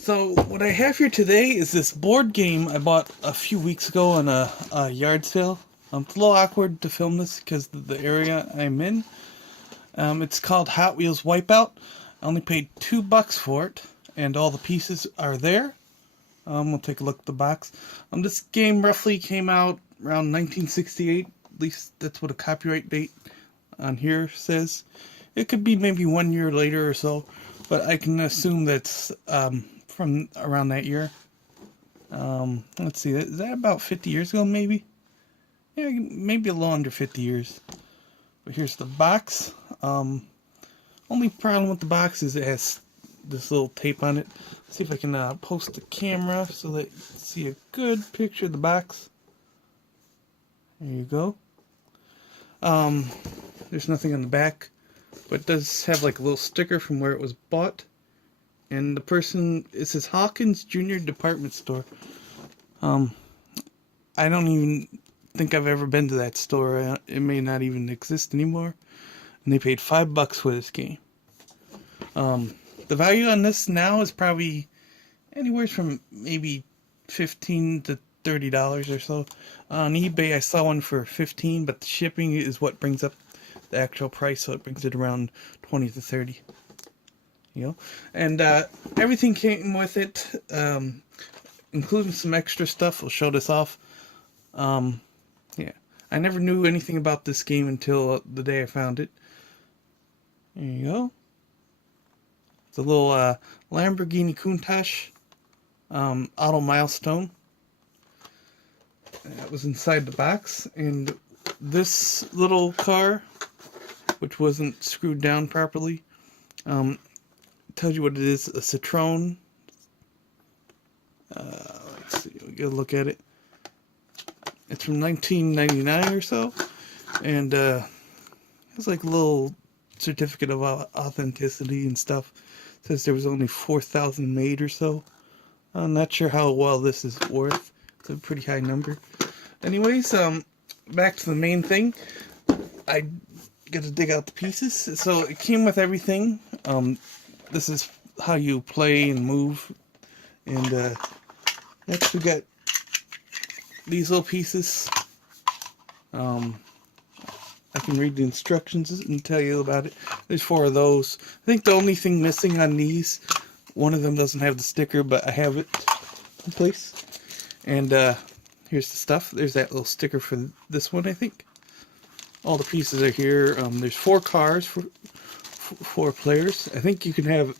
So what I have here today is this board game I bought a few weeks ago on a yard sale. It's a little awkward to film this because of the area I'm in. It's called Hot Wheels Wipeout. I only paid $2 for it, and all the pieces are there. We'll take a look at the box. This game roughly came out around 1968. At least that's what a copyright date on here says. It could be maybe 1 year later or so, but I can assume that's from around that year. Let's see, is that about 50 years ago, maybe? Yeah, maybe a little under 50 years. But here's the box. Only problem with the box is it has this little tape on it. Let's see if I can post the camera so that you can see a good picture of the box. There you go. There's nothing on the back, but it does have like a little sticker from where it was bought. And the person, it says Hawkins Junior Department Store. I don't even think I've ever been to that store. It may not even exist anymore. And they paid $5 for this game. The value on this now is probably anywhere from maybe $15 to $30 or so. On eBay, I saw one for $15, but the shipping is what brings up the actual price, so it brings it around $20 to $30. You know, and everything came with it, including some extra stuff. We'll show this off. Yeah, I never knew anything about this game until the day I found it. There you go. It's a little Lamborghini Countach auto milestone. That was inside the box, and this little car, which wasn't screwed down properly, tells you what it is. A Citroen. Let's see, we gotta look at it. It's from 1999 or so, and it's like a little certificate of authenticity and stuff. It says there was only 4,000 made or so. I'm not sure how well this is worth. It's a pretty high number. Anyways, back to the main thing. I gotta dig out the pieces. So it came with everything. This is how you play and move. And next we got these little pieces. I can read the instructions and tell you about it. There's 4 of those. I think the only thing missing on these, one of them doesn't have the sticker, but I have it in place. And here's the stuff. There's that little sticker for this one, I think. All the pieces are here. There's 4 cars for 4 players. I think you can have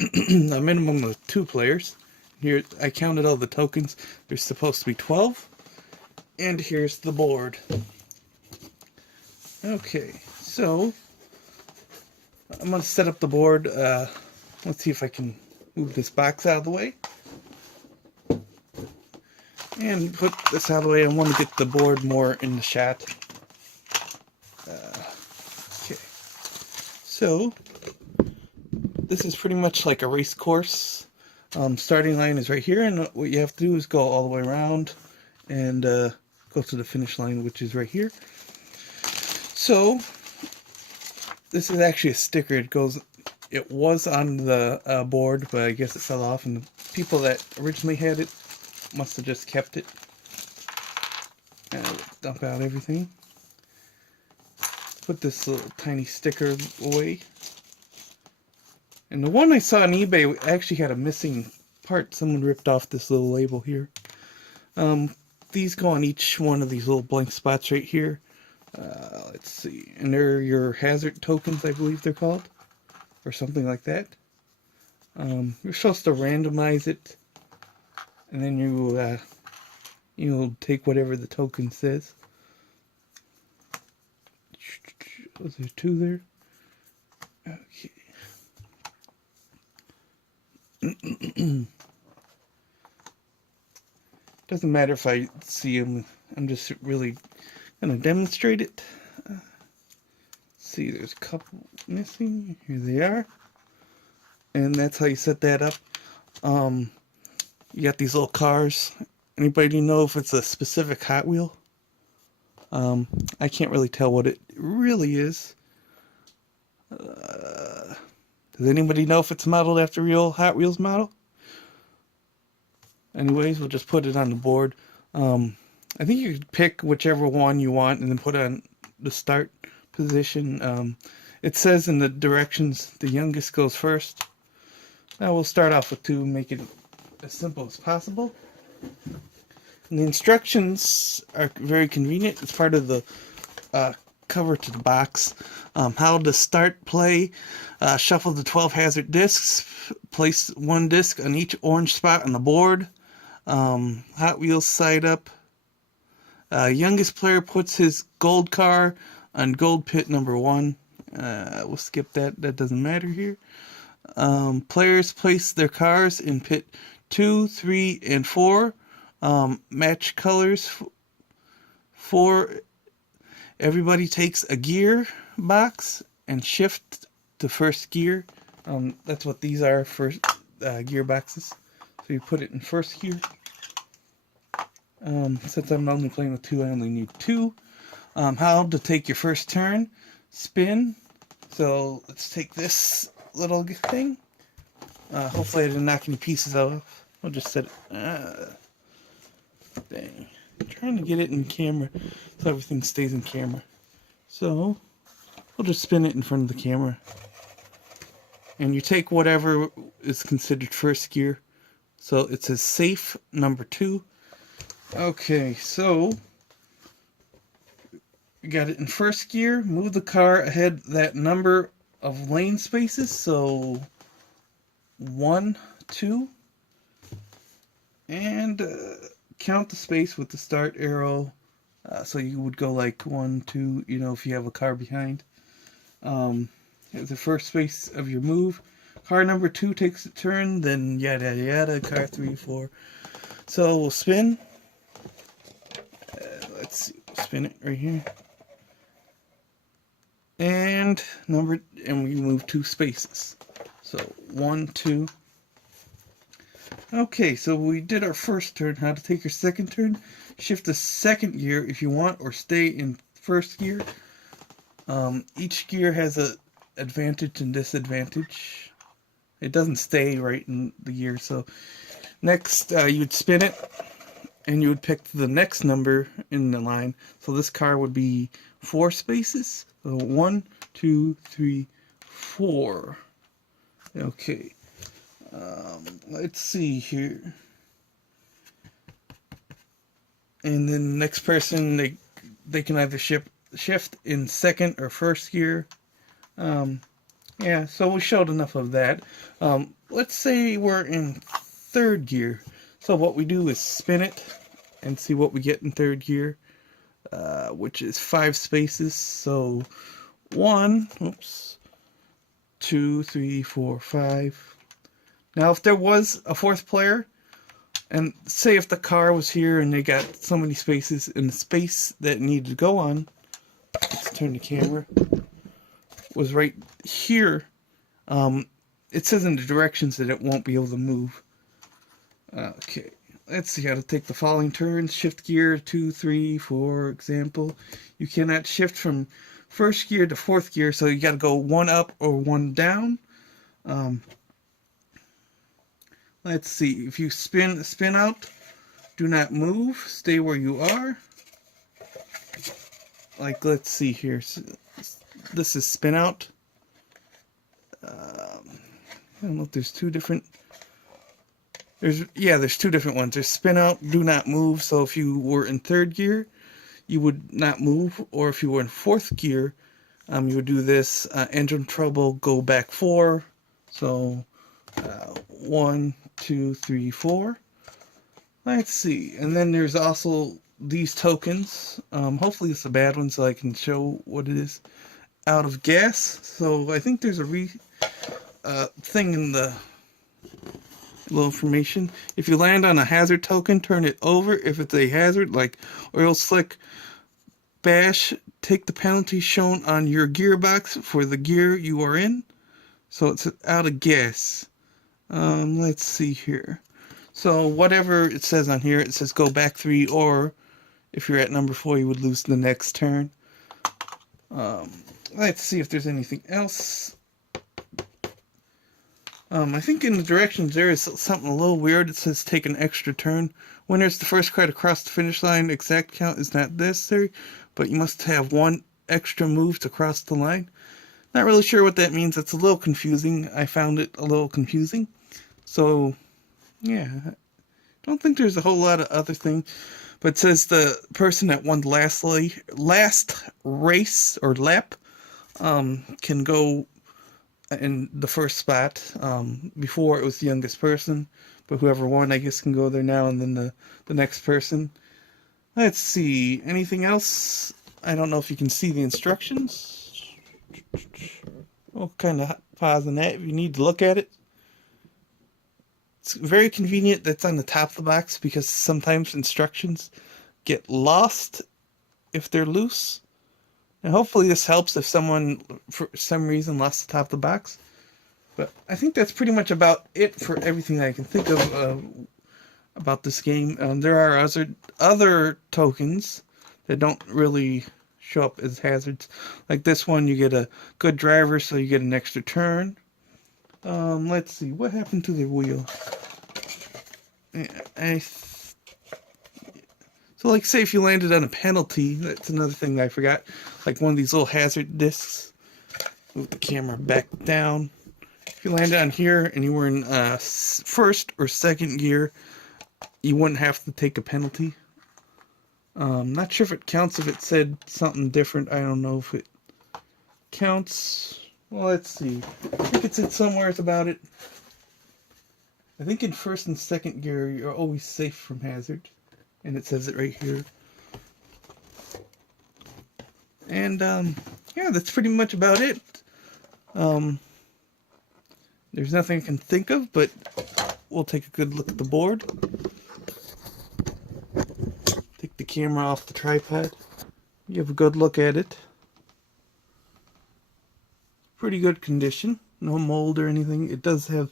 a minimum of 2 players. Here, I counted all the tokens. There's supposed to be 12. And here's the board. Okay, so I'm going to set up the board. Let's see if I can move this box out of the way. And put this out of the way. I want to get the board more in the shot. Okay, so this is pretty much like a race course. Starting line is right here, and what you have to do is go all the way around and go to the finish line, which is right here. So this is actually a sticker. It was on the board, but I guess it fell off, and the people that originally had it must have just kept it. And dump out everything. Put this little tiny sticker away. And the one I saw on eBay actually had a missing part. Someone ripped off this little label here. These go on each one of these little blank spots right here. Let's see. And they're your hazard tokens, I believe they're called. Or something like that. You're supposed to randomize it. And then you'll take whatever the token says. Was there 2 there? Okay. Doesn't matter if I see them. I'm just really going to demonstrate it. See, there's a couple missing. Here they are. And that's how you set that up. You got these little cars. Anybody know if it's a specific Hot Wheel? I can't really tell what it really is. Does anybody know if it's modeled after real Hot Wheels model? Anyways, we'll just put it on the board. I think you could pick whichever one you want and then put it on the start position. It says in the directions the youngest goes first. Now we'll start off with 2, make it as simple as possible. And the instructions are very convenient. It's part of the cover to the box. How to start play. Shuffle the 12 hazard discs. Place 1 disc on each orange spot on the board. Hot Wheels side up. Youngest player puts his gold car on gold pit number 1. We'll skip that. That doesn't matter here. Players place their cars in pit 2, 3, and 4. Match colors. 4. Everybody takes a gear box and shift to first gear. That's what these are, first gear boxes. So you put it in first gear. Since I'm only playing with 2, I only need 2. How to take your first turn. Spin. So let's take this little thing. Hopefully I didn't knock any pieces off. I'll just set it. Dang. I'm trying to get it in camera so everything stays in camera. So we'll just spin it in front of the camera. And you take whatever is considered first gear. So it says safe number 2. Okay, so you got it in first gear. Move the car ahead that number of lane spaces. So 1, 2. And count the space with the start arrow. So you would go like 1, 2, you know, if you have a car behind. The first space of your move. Car number 2 takes a turn, then yada yada. Car 3, 4. So we'll spin. Let's see, spin it right here. And we move 2 spaces. So 1, 2. Okay, so we did our first turn. How to take your second turn. Shift to second gear if you want, or stay in first gear. Each gear has a advantage and disadvantage. It doesn't stay right in the gear. So next, you would spin it, and you would pick the next number in the line. So this car would be 4 spaces. So 1, 2, 3, 4. Okay. Let's see here. And then the next person, they can either shift in second or first gear. Yeah, so we showed enough of that. Let's say we're in third gear. So what we do is spin it and see what we get in third gear, which is 5 spaces. So 1, 2, 3, 4, 5. Now, if there was a 4th player, and say if the car was here and they got so many spaces, and the space that it needed to go on, let's turn the camera, was right here, it says in the directions that it won't be able to move. Okay, let's see how to take the following turns. Shift gear 2, 3, for example. You cannot shift from first gear to 4th gear, so you got to go 1 up or 1 down. Let's see, if you spin out, do not move, stay where you are. Like, let's see here. So this is spin out. I don't know if there's 2 different. There's 2 different ones. There's spin out, do not move. So if you were in 3rd gear, you would not move, or if you were in 4th gear, you would do this. Engine trouble, go back 4. So 1, 2, 3, 4. Let's see. And then there's also these tokens. Hopefully it's a bad one so I can show what it is. Out of gas. So I think there's a thing in the little information. If you land on a hazard token, turn it over. If it's a hazard like oil slick, bash, take the penalty shown on your gearbox for the gear you are in. So it's out of gas. Let's see here. So whatever it says on here, it says go back 3, or if you're at number 4, you would lose the next turn. Let's see if there's anything else. I think in the directions there is something a little weird. It says take an extra turn. Winner is the first car to cross the finish line. Exact count is not necessary, but you must have one extra move to cross the line. Not really sure what that means. It's a little confusing. I found it a little confusing. So, yeah. Don't think there's a whole lot of other things. But it says the person that won the last race or lap can go in the first spot. Before it was the youngest person, but whoever won, I guess, can go there now, and then the next person. Let's see. Anything else? I don't know if you can see the instructions. We'll kind of pause on that if you need to look at it. It's very convenient that's on the top of the box because sometimes instructions get lost if they're loose. And hopefully this helps if someone, for some reason, lost the top of the box. But I think that's pretty much about it for everything I can think of about this game. There are other tokens that don't really show up as hazards. Like this one, you get a good driver, so you get an extra turn. Let's see, what happened to the wheel? So, like, say if you landed on a penalty, that's another thing I forgot. Like one of these little hazard discs. Move the camera back down. If you landed on here and you were in first or second gear, you wouldn't have to take a penalty. Not sure if it counts if it said something different. I don't know if it counts. Well, let's see. I think it said somewhere about it. I think in first and second gear, you're always safe from hazard. And it says it right here. And, yeah, that's pretty much about it. There's nothing I can think of, but we'll take a good look at the board. Take the camera off the tripod. Give a good look at it. Pretty good condition. No mold or anything. It does have,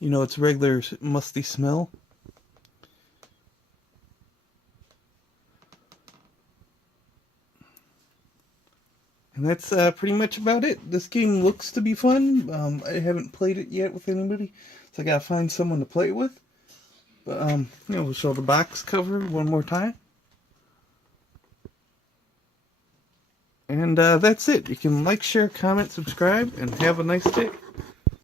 you know, its regular musty smell. And that's pretty much about it. This game looks to be fun. I haven't played it yet with anybody, so I gotta find someone to play it with. But, you know, we'll show the box cover one more time. And that's it. You can like, share, comment, subscribe, and have a nice day.